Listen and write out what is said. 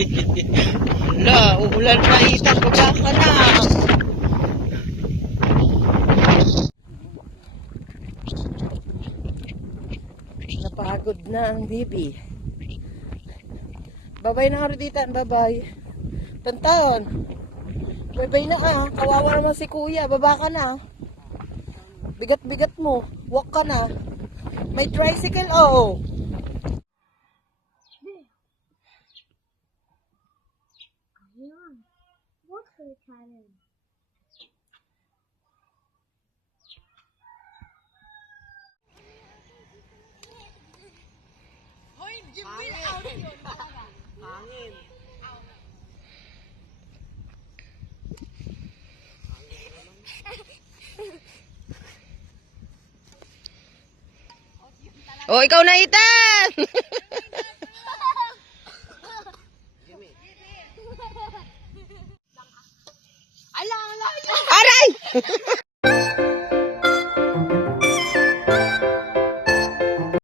Girl na Ethan, baba ka na. Napagod na ang bibi. Babay na Arditan, babay. Tantaon. Babay na ka, kawawa naman si kuya, baba ka na. Bigat-bigat mo, walk ka na. May tricycle, oh. What for cannon? Hangin. Oh, ikaw Ôi, Ethan! này tên. ¡Ay!